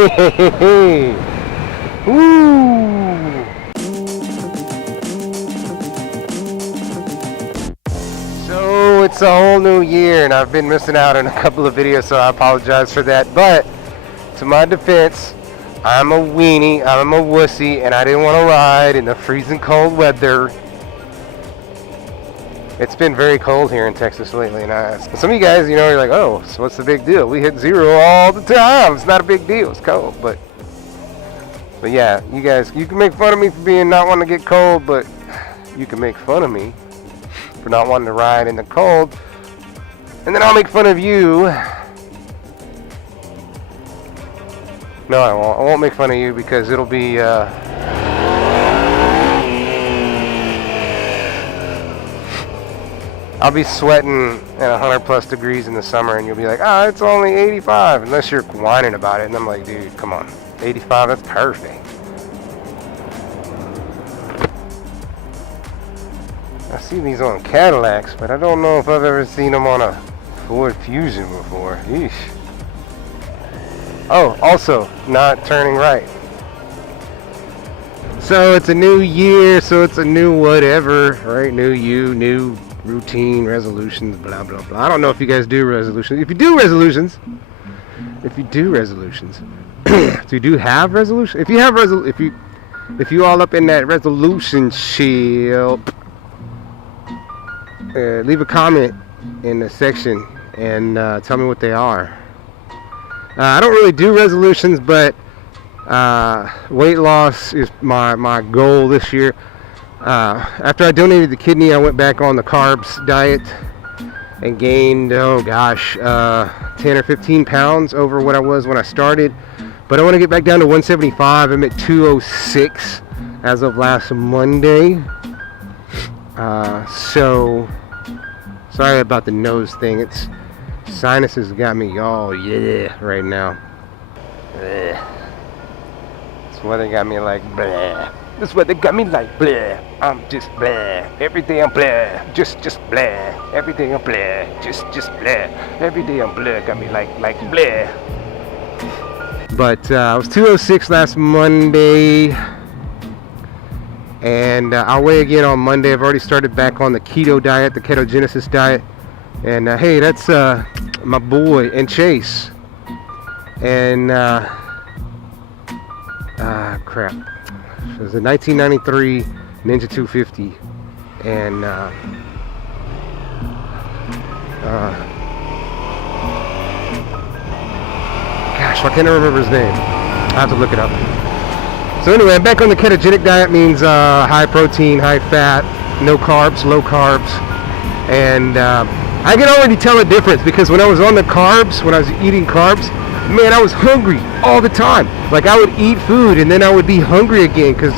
Woo! So it's a whole new year, and I've been missing out on a couple of videos, so I apologize for that. But to my defense, I'm a weenie, I'm a wussy, and I didn't want to ride in the freezing cold weather. It's been very cold here in Texas lately, and some of you guys, you're like, oh, so what's the big deal? We hit 0 all the time. It's not a big deal. It's cold, but yeah, you guys, you can make fun of me for being not wanting to get cold, but you can make fun of me for not wanting to ride in the cold, and then I'll make fun of you. No, I won't. I won't make fun of you because it'll be I'll be sweating at 100+ degrees in the summer, and you'll be like, ah, it's only 85, unless you're whining about it. And I'm like, dude, come on, 85, that's perfect. I see these on Cadillacs, but I don't know if I've ever seen them on a Ford Fusion before. Yeesh. Oh, also, not turning right. So it's a new year, so it's a new whatever, right? New you, new routine, resolutions, blah, blah, blah. I don't know if you guys do resolutions. If you do resolutions, so you do have resolutions? If you have if you all up in that resolution ship, leave a comment in the section and tell me what they are. I don't really do resolutions, but weight loss is my goal this year. After I donated the kidney, I went back on the carbs diet and gained, 10 or 15 pounds over what I was when I started. But I want to get back down to 175. I'm at 206 as of last Monday. So sorry about the nose thing. It's sinuses got me all right now. This weather got me like blah. This weather got me like blah. I'm just blah. Every day I'm blah. Just blah. Every day I'm blah. Just blah. Every day I'm blah. Got me like blah. But I was 206 last Monday, and I'll weigh again on Monday. I've already started back on the keto diet, the ketogenesis diet. And hey, that's my boy and Chase. And crap. It was a 1993 Ninja 250, and gosh, I can't remember his name. I have to look it up. So anyway, back on the ketogenic diet means high protein, high fat, no carbs, low carbs, and I can already tell a difference because when I was on the carbs, when I was eating carbs, man, I was hungry all the time. Like I would eat food and then I would be hungry again because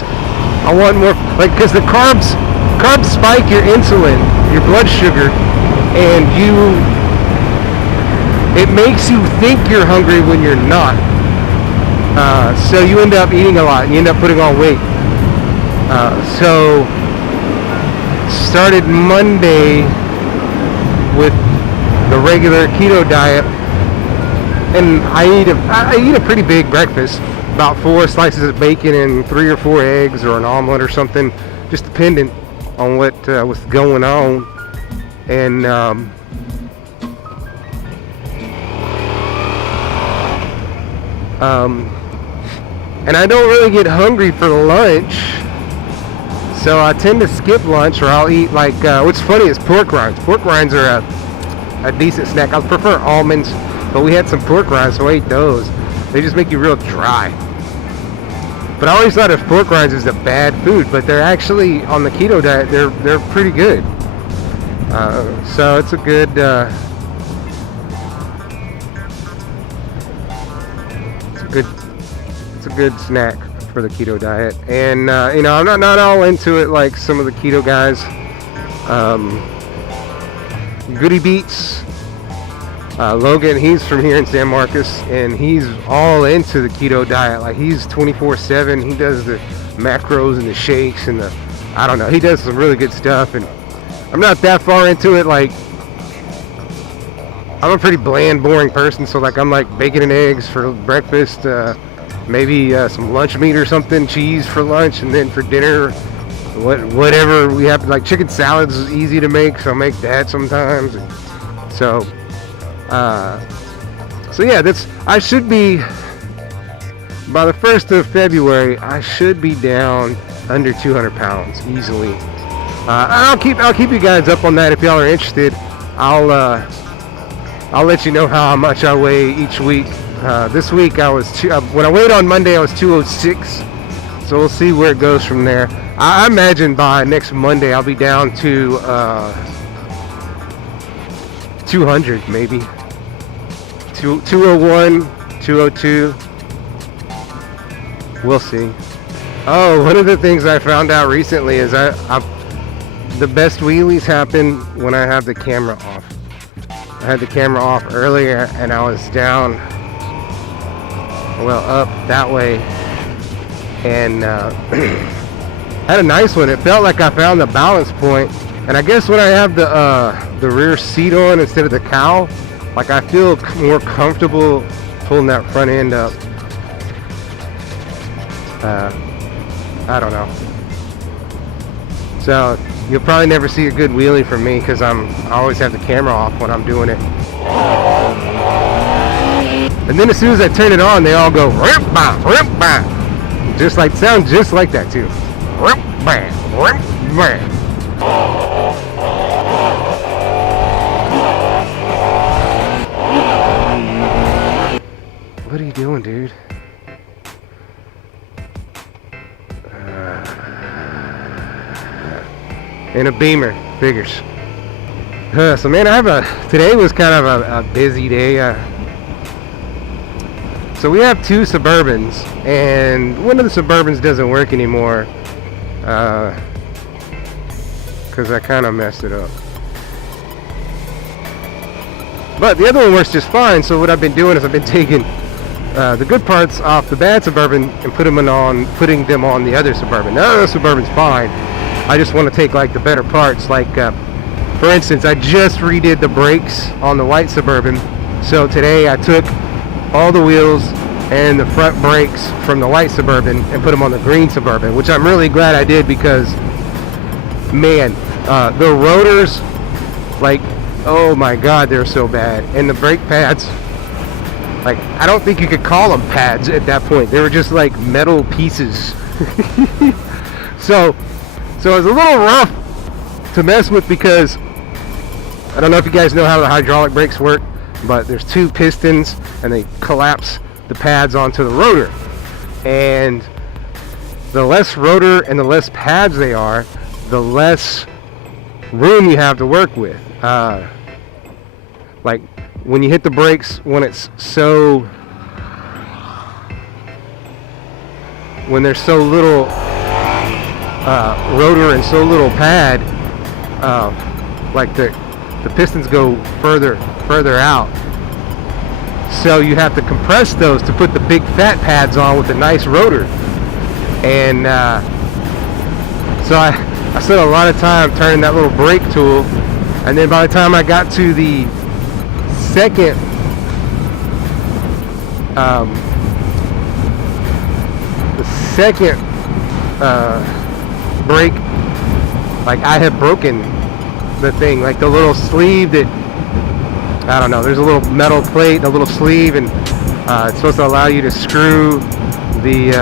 I want more. Like because the carbs spike your insulin, your blood sugar, and it makes you think you're hungry when you're not. So you end up eating a lot and you end up putting on weight. So started Monday with the regular keto diet. And I eat a pretty big breakfast, about 4 slices of bacon and 3 or 4 eggs or an omelet or something, just depending on what's going on. And and I don't really get hungry for lunch, so I tend to skip lunch, or I'll eat like what's funny is pork rinds. Pork rinds are a decent snack. I prefer almonds, but we had some pork rinds, so I ate those. They just make you real dry. But I always thought of pork rinds as a bad food, but they're actually, on the keto diet, they're pretty good. So it's a good it's a good snack for the keto diet. And I'm not all into it like some of the keto guys. Goody Beats, Logan, he's from here in San Marcos, and he's all into the keto diet. Like he's 24/7. He does the macros and the shakes and I don't know, he does some really good stuff. And I'm not that far into it. Like I'm a pretty bland, boring person, so like I'm like bacon and eggs for breakfast, maybe some lunch meat or something, cheese for lunch, and then for dinner, whatever we have. Like chicken salads is easy to make, so I make that sometimes. So yeah, I should be, by the 1st of February, I should be down under 200 pounds easily. I'll keep you guys up on that if y'all are interested. I'll let you know how much I weigh each week. This week when I weighed on Monday, I was 206. So we'll see where it goes from there. I imagine by next Monday I'll be down to 200 maybe. 201, 202. We'll see. Oh, one of the things I found out recently is the best wheelies happen when I have the camera off. I had the camera off earlier and I was down, up that way, and had a nice one. It felt like I found the balance point, and I guess when I have the rear seat on instead of the cowl, like I feel more comfortable pulling that front end up. I don't know. So you'll probably never see a good wheelie from me because I always have the camera off when I'm doing it. And then as soon as I turn it on, they all go rimpa, rimpa. Sound just like that too. Rimpa, rimpa. What are you doing, dude? In a Beamer, figures. So man, today was kind of a busy day. So we have 2 Suburbans, and one of the Suburbans doesn't work anymore because I kind of messed it up. But the other one works just fine. So what I've been doing is I've been taking the good parts off the bad Suburban and putting them on the other Suburban. The other Suburban's fine. I just want to take like the better parts. Like for instance, I just redid the brakes on the white Suburban. So today I took all the wheels and the front brakes from the white Suburban and put them on the green Suburban, which I'm really glad I did because, man, the rotors, like, oh my god, they're so bad. And the brake pads, like, I don't think you could call them pads at that point. They were just like metal pieces. So it was a little rough to mess with because I don't know if you guys know how the hydraulic brakes work, but there's 2 pistons and they collapse the pads onto the rotor. And the less rotor and the less pads they are, the less room you have to work with. Like when you hit the brakes, when there's so little rotor and so little pad, like the pistons go further out, so you have to compress those to put the big fat pads on with a nice rotor. And so I spent a lot of time turning that little brake tool, and then by the time I got to the second brake, like I had broken the thing, like the little sleeve that, I don't know, there's a little metal plate, a little sleeve, and it's supposed to allow you to screw the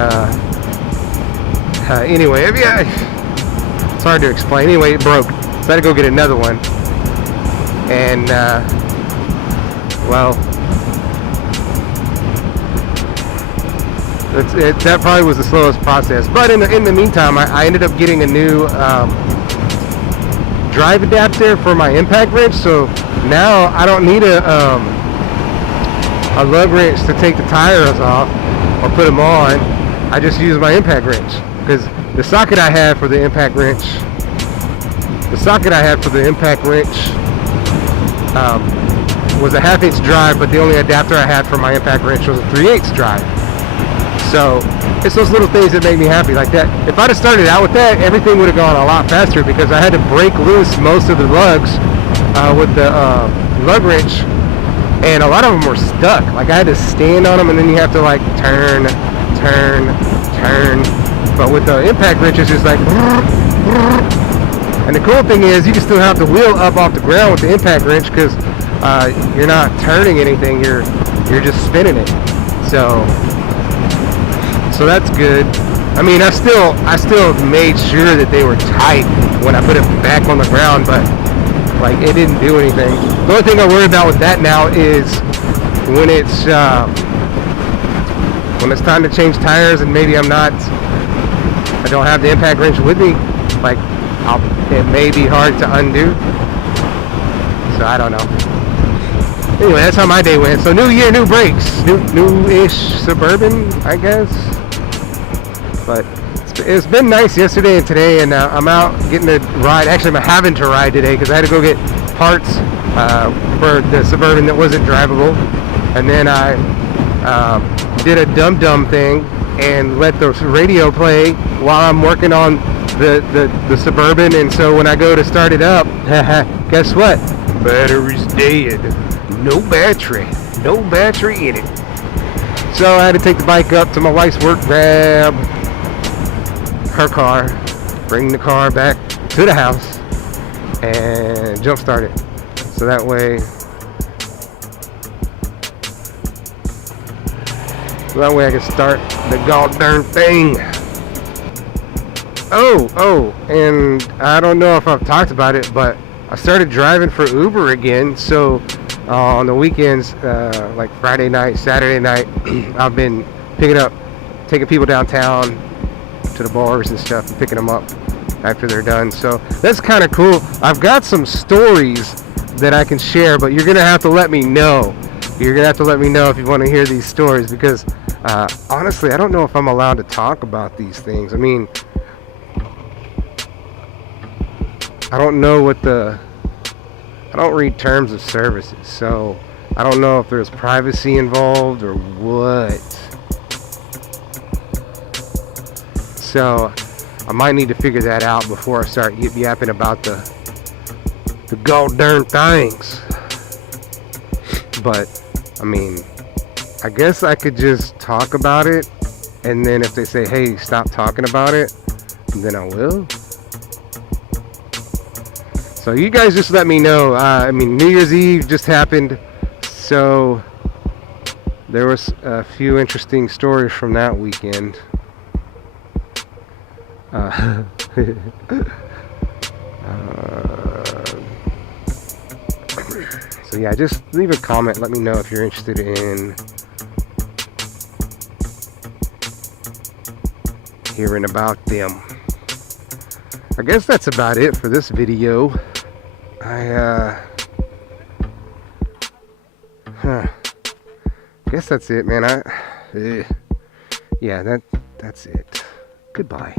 anyway, it's hard to explain. Anyway, it broke, so I had to go get another one. And well, that probably was the slowest process. But in the meantime, I ended up getting a new drive adapter for my impact wrench. So now I don't need a lug wrench to take the tires off or put them on. I just use my impact wrench, because the socket I had for the impact wrench, was a 1/2" drive, but the only adapter I had for my impact wrench was a 3/8 drive. So it's those little things that make me happy like that. If I'd have started out with that, everything would have gone a lot faster, because I had to break loose most of the lugs with the lug wrench, and a lot of them were stuck. Like I had to stand on them, and then you have to like turn turn, turn. But with the impact wrench, it's just like. And the cool thing is, you can still have the wheel up off the ground with the impact wrench because you're not turning anything. You're just spinning it. So that's good. I mean, I still made sure that they were tight when I put it back on the ground, but like it didn't do anything. The only thing I worry about with that now is when it's time to change tires and maybe I don't have the impact wrench with me. Like it may be hard to undo. So I don't know. Anyway, that's how my day went. So new year, new brakes, new-ish Suburban, I guess. But it's been nice yesterday and today, and I'm out getting to ride. Actually, I'm having to ride today because I had to go get parts for the Suburban that wasn't drivable, and then I did a dumb thing and let the radio play while I'm working on the Suburban. And so when I go to start it up, guess what? Battery's dead. No battery in it. So I had to take the bike up to my wife's work, grab her car, bring the car back to the house, and jump start it. So that way I can start the goddamn thing. Oh, and I don't know if I've talked about it, but I started driving for Uber again. So on the weekends, like Friday night, Saturday night, I've been taking people downtown to the bars and stuff and picking them up after they're done. So that's kind of cool. I've got some stories that I can share, but you're gonna have to let me know. You're gonna have to let me know if you want to hear these stories, because honestly, I don't know if I'm allowed to talk about these things. I mean, I don't know I don't read terms of services, so I don't know if there's privacy involved or what. So I might need to figure that out before I start yapping about the goddamn things. But I mean, I guess I could just talk about it, and then if they say, hey, stop talking about it, then I will. So you guys just let me know. I mean, New Year's Eve just happened, so there was a few interesting stories from that weekend. So yeah, just leave a comment. Let me know if you're interested in hearing about them. I guess that's about it for this video. I guess that's it, man. Yeah, that's it. Goodbye.